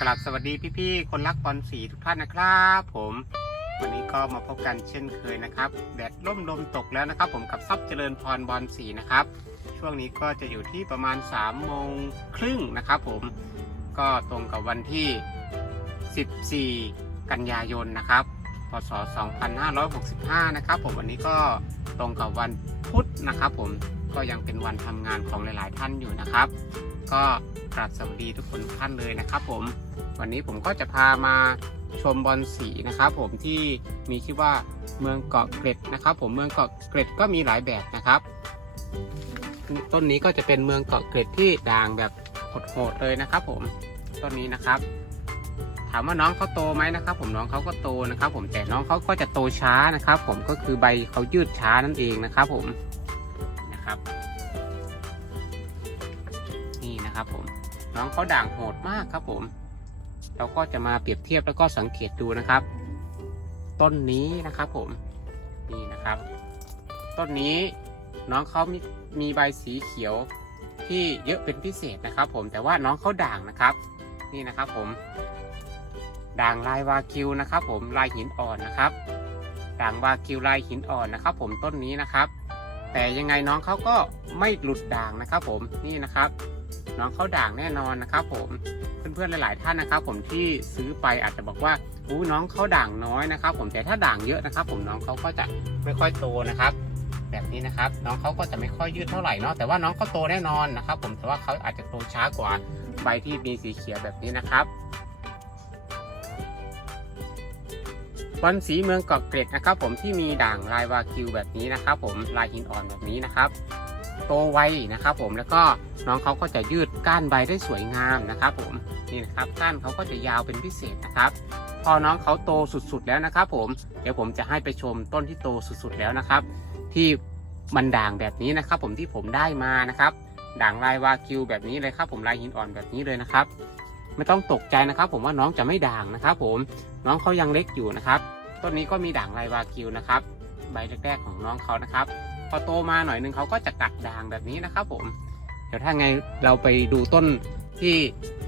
กลับสวัสดีพี่ๆคนรักบอลสีทุกท่านนะครับ ผม วันนี้ก็มาพบกันเช่นเคยนะครับแดดล่มลมตกแล้วนะครับ ผมกับซับเจริญพรบอลสีนะครับ ช่วงนี้ก็จะอยู่ที่ประมาณ3ามโมงครึ่งนะครับ ผมก็ตรงกับวันที่ 14 กันยายนนะครับพศ 2565 นะครับ ผมวันนี้ก็ตรงกับวันพุธนะครับ ผม ก็ยังเป็นวันทำงานของหลาย ๆ ท่านอยู่นะครับ ก็กราบสวัสดีทุกคนท่านเลยนะครับ ผมวันนี้ผมก็จะพามาชมบอลสีนะครับ ผมที่มีชื่อว่าเมืองเกาะเกร็ดนะครับ ผมเมืองเกาะเกร็ดก็มีหลายแบบนะครับ ต้นนี้ก็จะเป็นเมืองเกาะเกร็ดที่ด่างแบบโหดๆเลยนะครับ ผมต้นนี้นะครับ ถามว่าน้องเขาโตไหมนะครับ ผมน้องเขาก็โตนะครับ ผมแต่น้องเขาก็จะโตช้านะครับ ผมก็คือใบเขายืดช้านั่นเองนะครับ ผมนะครับ นะครับผมน้องเขาด่างโหดมากครับผม เราก็จะมาเปรียบเทียบแล้วก็สังเกตดูนะครับ ต้นนี้นะครับผมนี่นะครับ ต้นนี้น้องเขามีมีใบสีเขียวที่เยอะเป็นพิเศษนะครับ ผมแต่ว่าน้องเขาด่างนะครับ นี่นะครับผม ด่างลายวาคิวนะครับ ผมลายหินอ่อนนะครับ ด่างวาคิวลายหินอ่อนนะครับ ผมต้นนี้นะครับ แต่ยังไงน้องเขาก็ไม่หลุดด่างนะครับ ผมนี่นะครับ น้องเขาด่างแน่นอนนะครับผมเพื่อนๆหลาย ๆ ท่านนะครับ ผมที่ซื้อไปอาจจะบอกว่าอู้น้องเขาด่างน้อยนะครับ ผมแต่ถ้าด่างเยอะนะครับ ผมน้องเขาก็จะไม่ค่อยโตนะครับ แบบนี้นะครับ น้องเขาก็จะไม่ค่อยยืดเท่าไหร่เนาะแต่ว่าน้องเขาโตแน่นอนนะครับ ผมแต่ว่าเขาอาจจะโตช้ากว่าใบที่มีสีเขียวแบบนี้นะครับบอลสีเมืองเกาะเกร็ดนะครับ ผมที่มีด่างลายวาคิวแบบนี้นะครับ ผมลายหินอ่อนแบบนี้นะครับ โตไวนะครับ ผมแล้วก็ น้องเขาก็จะยืดก้านใบได้สวยงามนะครับ ผมนี่นะครับก้านเขาก็จะยาวเป็นพิเศษนะครับ พอน้องเขาโตสุดๆแล้วนะครับ ผมเดี๋ยวผมจะให้ไปชมต้นที่โตสุดๆแล้วนะครับ ที่มันด่างแบบนี้นะครับ ผมที่ผมได้มานะครับ ด่างลายวาคิวแบบนี้เลยครับ ผมลายหินอ่อนแบบนี้เลยนะครับ ไม่ต้องตกใจนะครับ ผมว่าน้องจะไม่ด่างนะครับ ผมน้องเขายังเล็กอยู่นะครับต้นนี้ก็มีด่างลายวาคิวนะครับ ใบแรกๆของน้องเขานะครับ พอโตมาหน่อยนึงเขาก็จะกัดด่างแบบนี้นะครับ ผม ดี๋ยวถ้าไงเราไปดูต้นที่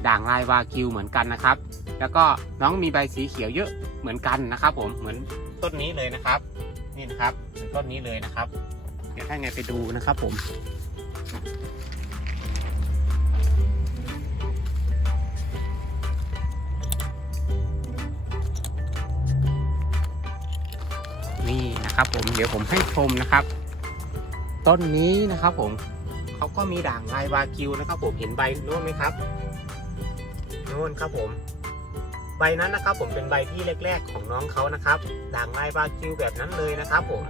ด่างลายวาคิวเหมือนกันนะครับ แล้วก็น้องมีใบสีเขียวเยอะเหมือนกันนะครับ ผมเหมือนต้นนี้เลยนะครับ นี่นะครับเหมือนต้นนี้เลยนะครับ เดี๋ยวถ้าไงไปดูนะครับผมนี่นะครับผมเดี๋ยวผมให้ชมนะครับ ต้นนี้นะครับผม เขาก็มีด่างลายวากิวนะครับผมเห็นใบโน้นไหมครับโน้นครับผม ใบนั้นนะครับ ผมเป็นใบที่แรก ๆ ของน้องเขานะครับ ด่างลายวากิวแบบนั้นเลยนะครับ ผม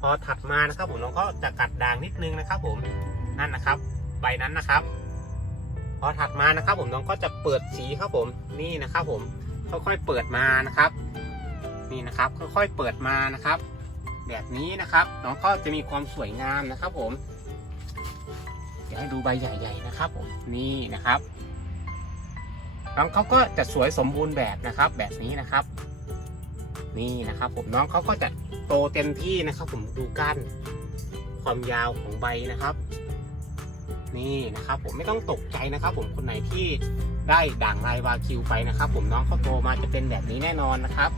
พอถัดมานะครับ ผมน้องเขาจะกัดด่างนิดนึงนะครับ ผมนั่นนะครับ ใบนั้นนะครับ พอถัดมานะครับ ผมน้องก็จะเปิดสีครับผมนี่นะครับ ผมค่อยๆเปิดมานะครับนี่นะครับค่อยๆเปิดมานะครับ แบบนี้นะครับ น้องก็จะมีความสวยงามนะครับ ผม เดี๋ยวให้ดูใบใหญ่ๆนะครับผมนี่นะครับน้องเขาก็จะสวยสมบูรณ์แบบนะครับ แบบนี้นะครับ นี่นะครับ ผมน้องเขาก็จะโตเต็มที่นะครับ ผมดูก้านความยาวของใบนะครับ นี่นะครับ ผมไม่ต้องตกใจนะครับ ผมคนไหนที่ได้ด่างลายวาคิวไปนะครับ ผมน้องเขาโตมาจะเป็นแบบนี้แน่นอนนะครับ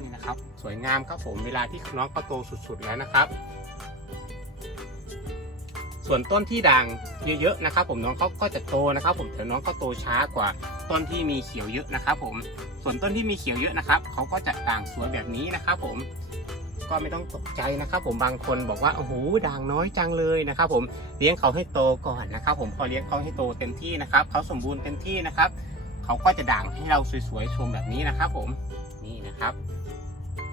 นี่นะครับ สวยงามครับผมเวลาที่น้องเขาโตสุดๆแล้วนะครับ ส่วนต้นที่ด่างเยอะๆนะครับ ผมน้องเขาก็จะโตนะครับ ผมแต่น้องเขาโตช้ากว่าต้นที่มีเขียวเยอะนะครับ ผมส่วนต้นที่มีเขียวเยอะนะครับเขาก็จะด่างสวยแบบนี้นะครับ ผมก็ไม่ต้องตกใจนะครับ ผมบางคนบอกว่าโอ้โหด่างน้อยจังเลยนะครับ ผมเลี้ยงเขาให้โตก่อนนะครับ ผมพอเลี้ยงเขาให้โตเต็มที่นะครับเขาสมบูรณ์เต็มที่นะครับเขาก็จะด่างให้เราสวยๆชมแบบนี้นะครับ ผมนี่นะครับ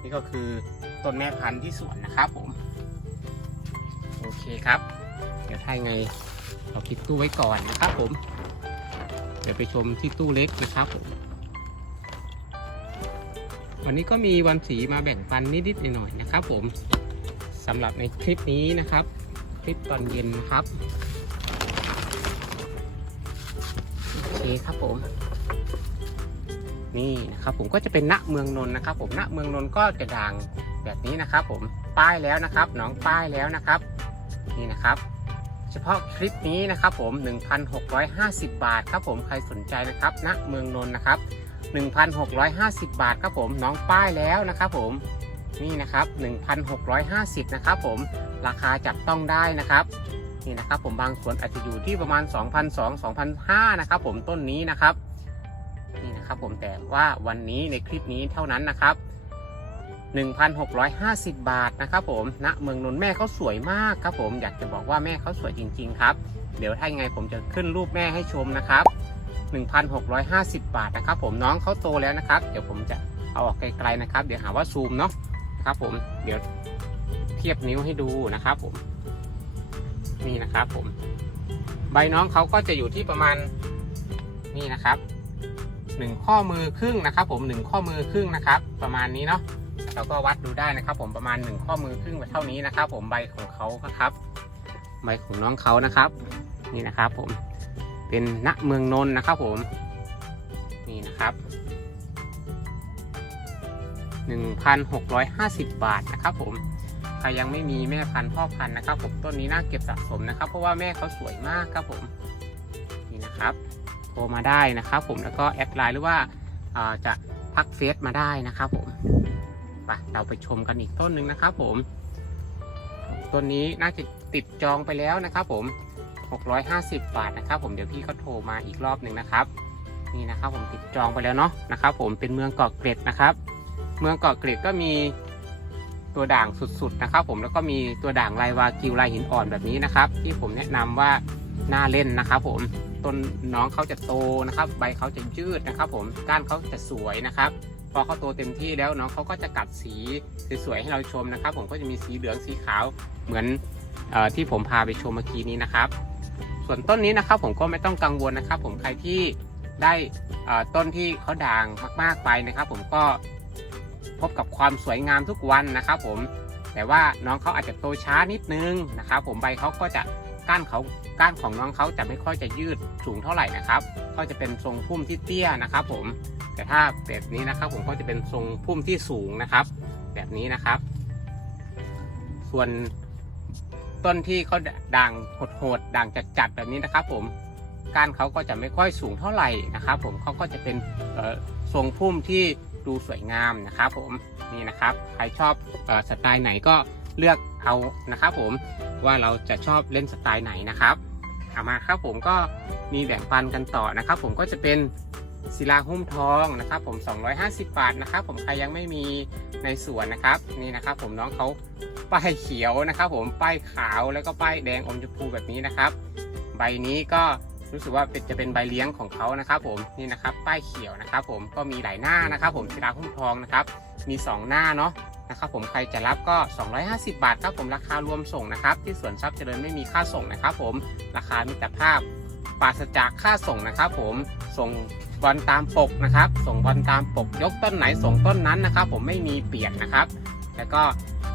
นี่ก็คือต้นแม่พันธุ์ที่สวนนะครับ ผม โอเคครับ เดี๋ยวถ้ายังไงเราปิดตู้ไว้ก่อนนะครับผม เดี๋ยวไปชมที่ตู้เล็กนะครับผม วันนี้ก็มีวันสีมาแบ่งปันนิดๆหน่อยๆนะครับผมสำหรับในคลิปนี้นะครับ คลิปตอนเย็นนะครับโอเคครับผม นี่นะครับผมก็จะเป็นณเมืองนนท์นะครับ ผมณเมืองนนท์ก็จะด่างแบบนี้นะครับ ผมป้ายแล้วนะครับน้องป้ายแล้วนะครับ นี่นะครับ เฉพาะคลิปนี้นะครับผม 1,650 บาทครับผมใครสนใจนะครับณเมืองนนท์นะครับ 1,650 บาทครับผมน้องป้ายแล้วนะครับผมนี่นะครับ 1,650 นะครับผมราคาจับต้องได้นะครับนี่นะครับผมบางสวนอาจจะอยู่ที่ประมาณ 2,200 2,500นะครับผมต้นนี้นะครับนี่นะครับผมแต่ว่าวันนี้ในคลิปนี้เท่านั้นนะครับ 1,650 บาทนะครับผมณเมืองนนท์แม่เขาสวยมากครับผมอยากจะบอกว่าแม่เขาสวยจริง ๆ ครับ เดี๋ยวถ้ายังไงผมจะขึ้นรูปแม่ให้ชมนะครับ 1,650 บาทนะครับ ผมน้องเขาโตแล้วนะครับ เดี๋ยวผมจะเอาออกไกลๆนะครับ เดี๋ยวหาว่าซูมเนาะนะครับ ผมเดี๋ยวเทียบนิ้วให้ดูนะครับ ผมนี่นะครับ ผม ใบน้องเขาก็จะอยู่ที่ประมาณนี่นะครับหนึ่งข้อมือครึ่งนะครับ ผมหนึ่งข้อมือครึ่งนะครับ ประมาณนี้เนาะ เราก็วัดดูได้นะครับ ผมประมาณหนึ่งข้อมือครึ่งเท่านี้นะครับ ผมใบของเขาครับ ใบของน้องเขานะครับ นี่นะครับ ผมเป็นณเมืองนนท์นะครับ ผมนี่นะครับ1,650 บาทนะครับ ผมใครยังไม่มีแม่พันธุ์พ่อพันธุ์นะครับ ผมต้นนี้น่าเก็บสะสมนะครับ เพราะว่าแม่เขาสวยมากครับผมนี่นะครับโทรมาได้นะครับ ผมแล้วก็แอดไลน์หรือว่าอ่าจะพักเฟซมาได้นะครับผม ไปเราไปชมกันอีกต้นหนึ่งนะครับผม ต้นนี้น่าจะติดจองไปแล้วนะครับผม 650 บาทนะครับ ผมเดี๋ยวพี่เขาโทรมาอีกรอบหนึ่งนะครับ นี่นะครับผมติดจองไปแล้วเนาะนะครับ ผมเป็นเมืองเกาะเกร็ดนะครับ เมืองเกาะเกร็ดก็มีตัวด่างสุดๆนะครับ ผมแล้วก็มีตัวด่างลายวากิวลายหินอ่อนแบบนี้นะครับ ที่ผมแนะนำว่าน่าเล่นนะครับ ผมต้นน้องเขาจะโตนะครับ ใบเขาจะยืดนะครับ ผมก้านเขาจะสวยนะครับ พอเขาโตเต็มที่แล้วน้องเขาก็จะกัดสีสวยๆให้เราชมนะครับ ผมก็จะมีสีเหลืองสีขาวเหมือนออที่ผมพาไปชมเมื่อกี้นี้นะครับ ส่วนต้นนี้นะครับผมก็ไม่ต้องกังวลนะครับ ผมใครที่ได้ต้นที่เขาด่างมากๆไปนะครับ ผมก็พบกับความสวยงามทุกวันนะครับ ผมแต่ว่าน้องเขาอาจจะโตช้านิดนึงนะครับ ผมใบเขาก็จะ ก้านเขาก้านของน้องเขาจะไม่ค่อยจะยืดสูงเท่าไหร่นะครับ ก็จะเป็นทรงพุ่มที่เตี้ยนะครับ ผม แต่ถ้าแบบนี้นะครับ ผมก็จะเป็นทรงพุ่มที่สูงนะครับ แบบนี้นะครับ ส่วนต้นที่เขาด่างโหดๆด่างจัดๆแบบนี้นะครับ ผมก้านเขาก็จะไม่ค่อยสูงเท่าไหร่นะครับ ผมเขาก็จะเป็นเอ่อทรงพุ่มที่ดูสวยงามนะครับ ผมนี่นะครับ ใครชอบเออสไตล์ไหนก็เลือก เอานะครับผมว่าเราจะชอบเล่นสไตล์ไหนนะครับเอามาครับผมก็มีแบ่งปันกันต่อนะครับ ผมก็จะเป็นศิลาหุ้มทองนะครับ ผม 250 บาทนะครับ ผมใครยังไม่มีในสวนนะครับนี่นะครับ ผมน้องเขาป้ายเขียวนะครับ ผมป้ายขาวแล้วก็ป้ายแดงอมชมพูแบบนี้นะครับ ใบนี้ก็รู้สึกว่าเป็นจะเป็นใบเลี้ยงของเขานะครับ ผมนี่นะครับ ป้ายเขียวนะครับ ผมก็มีหลายหน้านะครับ ผมศิลาหุ้มทองนะครับ มี 2 หน้าเนาะ นะครับผมใครจะรับก็ 250 บาทครับผมราคารวมส่งนะครับ ที่สวนทรัพย์เจริญไม่มีค่าส่งนะครับ ผมราคามิตรภาพปราศจากค่าส่งนะครับ ผมส่งบอลตามปกนะครับ ส่งบอลตามปกยกต้นไหนส่งต้นนั้นนะครับ ผมไม่มีเปลี่ยนนะครับ แล้วก็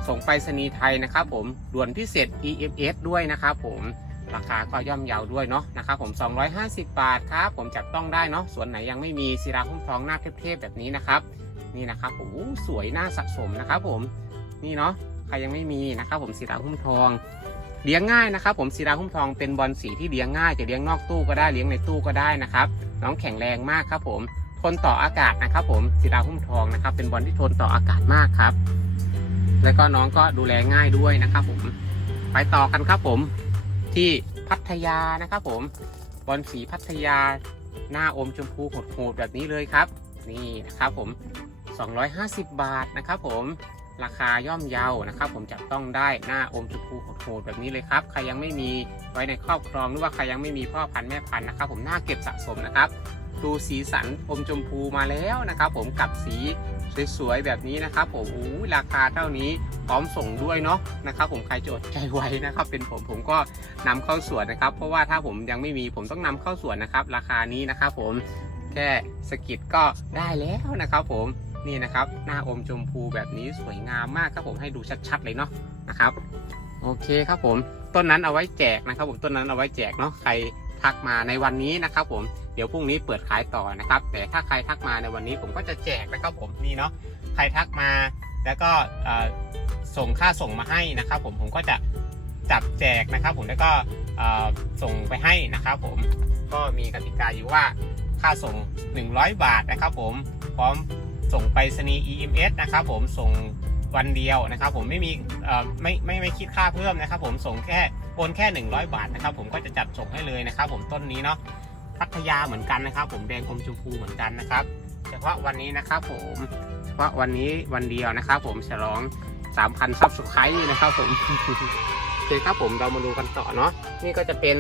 ส่งไปรษณีย์ไทยนะครับ ผมด่วนพิเศษ EMS ด้วยนะครับ ผมราคาก็ย่อมเยาวด้วยเนาะนะครับผม 250 บาทครับผมจับต้องได้เนาะส่วนไหนยังไม่มีศิลาหุ้มทองหน้าเทพๆแบบนี้นะครับ นี่นะครับโอ้สวยน่าสะสมนะครับผมนี่เนาะใครยังไม่มีนะครับผมศิลาหุ้มทองเลี้ยงง่ายนะครับ ผมศิลาหุ้มทองเป็นบอลสีที่เลี้ยงง่ายจะเลี้ยงนอกตู้ก็ได้เลี้ยงในตู้ก็ได้นะครับน้องแข็งแรงมากครับ ผมทนต่ออากาศนะครับ ผมศิลาหุ้มทองนะครับ เป็นบอลที่ทนต่ออากาศมากครับ แล้วก็น้องก็ดูแลง่ายด้วยนะครับ ผมไปต่อกันครับผมที่พัทยานะครับ ผมบอลสีพัทยาหน้าอมชมพูโหดๆแบบนี้เลยครับ นี่นะครับผม 250 บาทนะครับผมราคาย่อมเยานะครับผมจับต้องได้หน้าอมชมพูโหดแบบนี้เลยครับ ใครยังไม่มีไว้ในครอบครองหรือว่าใครยังไม่มีพ่อพันธุ์แม่พันธุ์นะครับผมหน่าเก็บสะสมนะครับดูสีสันอมชมพูมาแล้วนะครับผมกับสีสวยๆแบบนี้นะครับผมอู้ราคาเท่านี้พร้อมส่งด้วยเนาะนะครับผมใครจะอดใจไว้นะครับ เป็นผมผมก็นำเข้าสวนนะครับ เพราะว่าถ้าผมยังไม่มีผมต้องนำเข้าสวนนะครับ ราคานี้นะครับผมแค่สกิดก็ได้แล้วนะครับผม นี่นะครับหน้าอมชมพูแบบนี้สวยงามมากครับผมให้ดูชัดๆเลยเนาะนะครับ โอเคครับผมต้นนั้นเอาไว้แจกนะครับ ผมต้นนั้นเอาไว้แจกเนาะใครทักมาในวันนี้นะครับ ผมเดี๋ยวพรุ่งนี้เปิดขายต่อนะครับ แต่ถ้าใครทักมาในวันนี้ผมก็จะแจกนะครับผมนี่เนาะใครทักมาแล้วก็ส่งค่าส่งมาให้นะครับ ผมผมก็จะจับแจกนะครับ ผมแล้วก็ส่งไปให้นะครับ ผมก็มีกติกาอยู่ว่า ค่าส่ง 100 บาทนะครับผมพร้อมส่งไปรษณีย์ EMS นะครับผมส่งวันเดียวนะครับผมไม่มีเอ่ไม่ไม่ไม่คิดค่าเพิ่มนะครับผมส่งแค่โอนแค่ 100 บาทนะครับผมก็จะจัดส่งให้เลยนะครับผมต้นนี้เนาะพัทยาเหมือนกันนะครับ ผมแดงอมชมพูเหมือนกันนะครับเฉพาะวันนี้นะครับผมเฉพาะวันนี้วันเดียวนะครับ ผมฉลอง 3,000ซับสไครต์นะครับผมโอเคครับผมเรามาดูกันต่อเนาะนี่ก็จะเป็น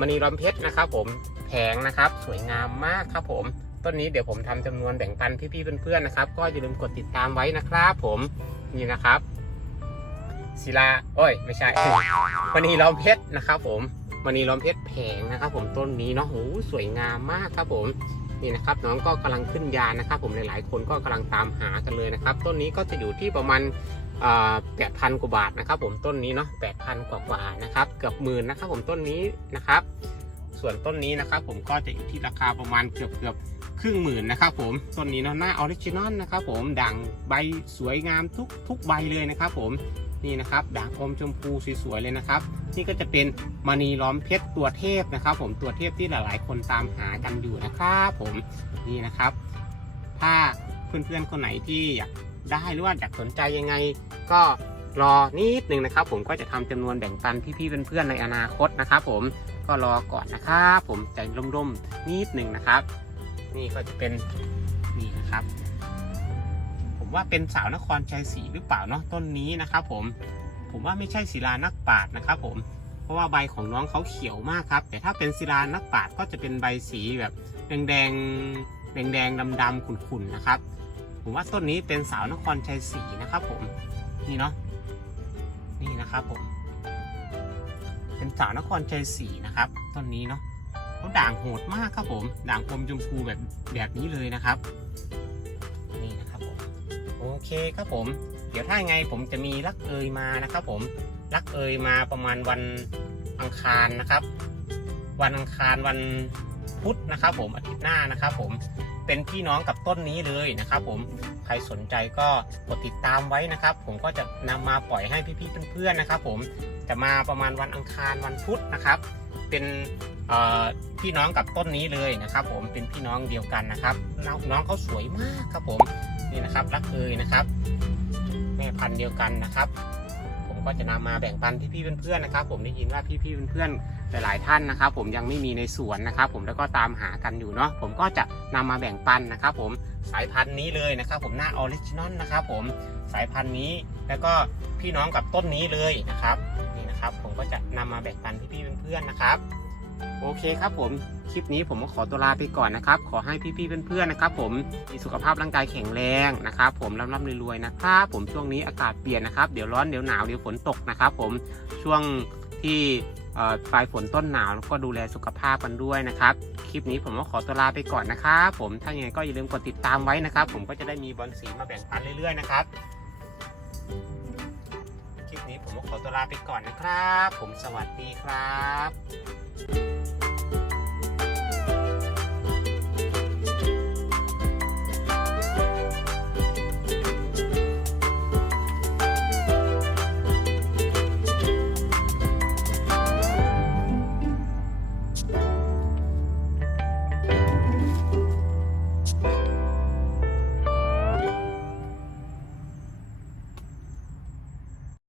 มณีรอมเพชรนะครับผม แผงนะครับ สวยงามมากครับผม ต้นนี้เดี๋ยวผมทำจำนวนแบ่งปันพี่ๆเพื่อนๆนะครับ ก็อย่าลืมกดติดตามไว้นะครับผมนี่นะครับศิลาโอ้ย ไม่ใช่มณีล้อมเพชรนะครับผมมณีล้อมเพชรแผงนะครับ ผมต้นนี้เนาะโหสวยงามมากครับผมนี่นะครับน้องก็กำลังขึ้นยานนะครับ ผมหลายๆคนก็กำลังตามหากันเลยนะครับ ต้นนี้ก็จะอยู่ที่ประมาณแปดพันกว่าบาทนะครับ ผมต้นนี้เนาะแปดพันกว่าๆนะครับ เกือบหมื่นนะครับ ผมต้นนี้นะครับ ส่วนต้นนี้นะครับผมก็จะอยู่ที่ราคาประมาณเกือบเกือบครึ่งหมื่นนะครับผมต้นนี้เนาะหน้าออริจินอลนะครับผมด่างใบสวยงามทุกทุกใบเลยนะครับผมนี่นะครับด่างอมชมพูสวยๆเลยนะครับ นี่ก็จะเป็นมณีล้อมเพชรตัวเทพนะครับ ผมตัวเทพที่หลายๆ คนตามหากันอยู่นะครับผมนี่นะครับ ถ้าเพื่อนๆคนไหนที่อยากได้หรือว่าอยากสนใจยังไง ก็รอนิดนึงนะครับ ผมก็จะทำจำนวนแบ่งปันพี่ๆเพื่อนๆในอนาคตนะครับ ผม ก็รอก่อนนะครับผมใจร่มๆนิดหนึ่งนะครับ นี่ก็จะเป็นนี่นะครับ ผมว่าเป็นสาวนครชัยศรีหรือเปล่าเนาะต้นนี้นะครับ ผมผมว่าไม่ใช่ศิลานักปราชญ์นะครับ ผมเพราะว่าใบของน้องเขาเขียวมากครับ แต่ถ้าเป็นศิลานักปราชญ์ก็จะเป็นใบสีแบบแดงแดงแดงแดงดำดำๆขุ่นๆนะครับ ผมว่าต้นนี้เป็นสาวนครชัยศรีนะครับ ผมนี่เนาะนี่นะครับผม เป็นสาวนครชัยศรีนะครับต้นนี้เนาะเขาด่างโหดมากครับผม ด่างอมชมพูแบบแบบนี้เลยนะครับ นี่นะครับผม โอเคครับผม เดี๋ยวถ้าไงผมจะมีลักเอยมานะครับ ผม ลักเอยมาประมาณวันอังคารนะครับ วันอังคารวันพุธนะครับ ผมอาทิตย์หน้านะครับ ผม เป็นพี่น้องกับต้นนี้เลยนะครับ ผมใครสนใจก็กดติดตามไว้นะครับ ผมก็จะนำมาปล่อยให้พี่ๆเพื่อนๆนะครับ ผมจะมาประมาณวันอังคารวันพุธนะครับ เป็นพี่น้องกับต้นนี้เลยนะครับ ผมเป็นพี่น้องเดียวกันนะครับ น้องน้องเขาสวยมากครับผมนี่นะครับรักเอยนะครับ แม่พันธุ์เดียวกันนะครับ ผมก็จะนำมาแบ่งปันพี่ๆเพื่อนๆนะครับ ผมได้ยินว่าพี่ๆเพื่อนๆ หลาย ๆ ท่านนะครับ ผมยังไม่มีในสวนนะครับ ผมแล้วก็ตามหากันอยู่เนาะผมก็จะนำมาแบ่งปันนะครับ ผมสายพันธุ์นี้เลยนะครับ ผมหน้าออริจินอลนะครับ ผมสายพันธุ์นี้แล้วก็พี่น้องกับต้นนี้เลยนะครับนี่นะครับ ผมก็จะนำมาแบ่งปันพี่ๆเพื่อนๆนะครับ โอเคครับผมคลิปนี้ผมก็ขอตัวลาไปก่อนนะครับ ขอให้พี่ๆเพื่อนๆนะครับ ผมมีสุขภาพร่างกายแข็งแรงนะครับ ผมร่ำรวยๆนะครับผมช่วงนี้อากาศเปลี่ยนนะครับ เดี๋ยวร้อนเดี๋ยวหนาวเดี๋ยวฝนตกนะครับ ผมช่วงที่ ปลายฝนต้นหนาวแล้วก็ดูแลสุขภาพกันด้วยนะครับ คลิปนี้ผมก็ขอตัวลาไปก่อนนะครับผมถ้าอย่างไรก็อย่าลืมกดติดตามไว้นะครับ ผมก็จะได้มีบอลสีมาแบ่งปันเรื่อยๆนะครับคลิปนี้ผมก็ขอตัวลาไปก่อนนะครับ ผมสวัสดีครับ